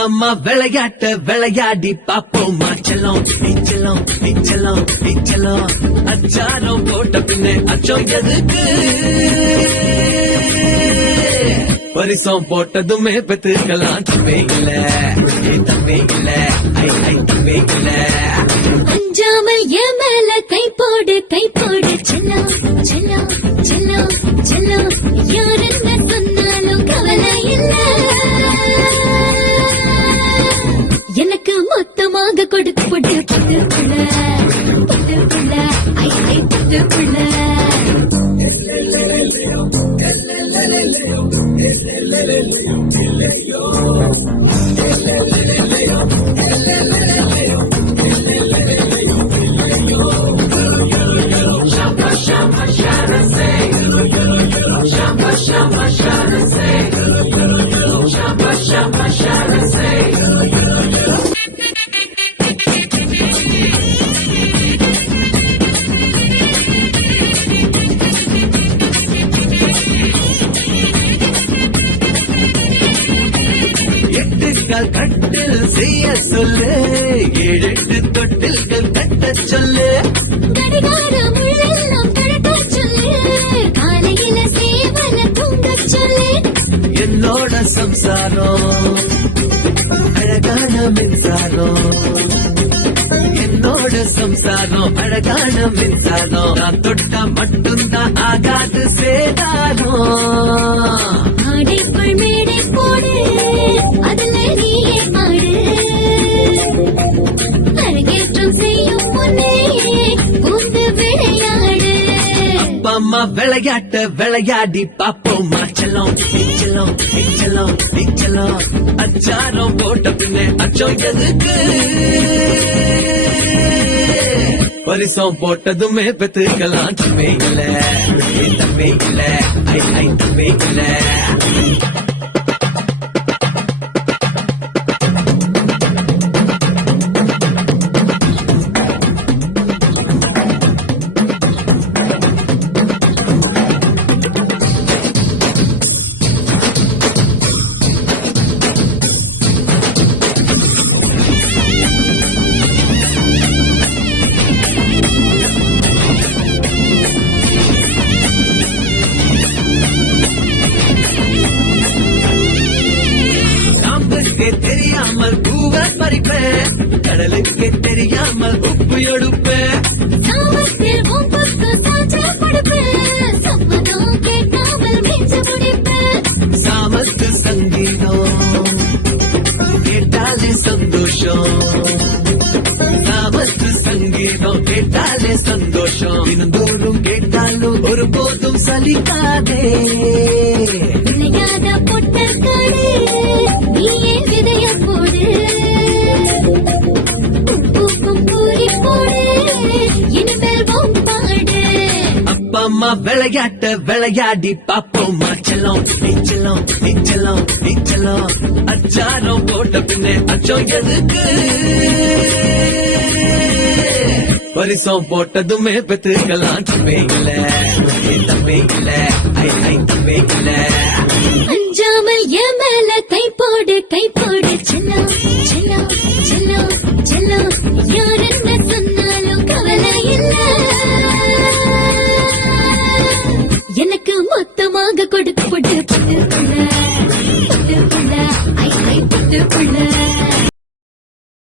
அம்மா விளையாட்ட விளையாடி பாப்போமா செல்லம் நீச்சலம் நீச்சலம் நீச்சலம் அச்சாரம் போட்ட பின்னே அச்சம் எதுக்கு பரிசம் போட்டதுமே பெற்றுக்கலாம் தம்பே இல்ல தம்பே இல்ல ஐ தம்பே இல்ல அஞ்சாமல் என் மேல கை போடு செல்லம் செல்லம் செல்லம் செல்லம் யார் என்ன சொன்னாலும் கவலை இல்ல எனக்கு மொத்தமாக கொடுத்து போட்டு பத்து புள்ள ஐ பத்து புள்ள கட்டில் செய்ய சொல்லு 7 தொட்டில்கள் கட்ட சொல்லு கடிகாரம் உள்ளெல்லாம் கழட்ட சொல்லு காலையில சேவல தூங்க சொல்லு என்னோட சம்சாரம் அழகான மின்சாரம் என்னோட சம்சாரம் அழகான மின்சாரம் நான் தொட்டா மட்டும்தான் ஆகாது சேதாரம் ஆடைக்குள் மேடை போடு அதுல நீயே ஆடு அரங்கேற்றம் செய்யும் முன்னே கூந்து விளையாடு அப்பா அம்மா விளையாட்ட விளையாடி பாப்போமா செல்லம் நீச்சலம் நீச்சலம் நீச்சலம் அச்சாரம் போட்ட பின்னே அச்சம் எதுக்கு பரிசம் போட்டதுமே பெற்றுக்கலாம் தம்பே இல்ல தம்பே இல்ல ஐ தம்பே இல்ல தெரியாமல் பூவை பறிப்பேன் கடலுக்கு தெரியாமல் உப்பு எடுப்பேன் சாமத்தில் உன் பக்கம் சாஞ்ச படுப்பேன் சம்மதம் கேட்காமல் மிஞ்ச முடிப்பேன் சாமத்து சங்கீதம் கேட்டாலே சந்தோஷம் சாமத்து சங்கீதம் கேட்டாலே சந்தோஷம் தினந்தோறும் கேட்டாலும் ஒருபோதும் சலிக்காதே விளையாத பொட்டக்காடு நீயே விதைய போடு பூக்கும் பூரி போடு இனிமேல் பாடு அப்பா அம்மா விளையாட்ட விளையாடி பாப்போமா செல்லம் நீச்சலம் நீச்சலம் நீச்சலம் அச்சாரம் போட்ட பின்னே அச்சம் எதுக்கு பரிசம் போட்டதுமே பெற்றுக்கலாம் தம்பே இல்ல தம்பே இல்ல ஐ தம்பே இல்ல அஞ்சாமல் என் மேல கை போடு செல்லம் செல்லம் செல்லம் செல்லம் யார் என்ன சொன்னாலும் கவலை இல்ல எனக்கு மொத்தமாக கொடுத்து போட்டு பத்து புள்ள ஐ பத்து புள்ள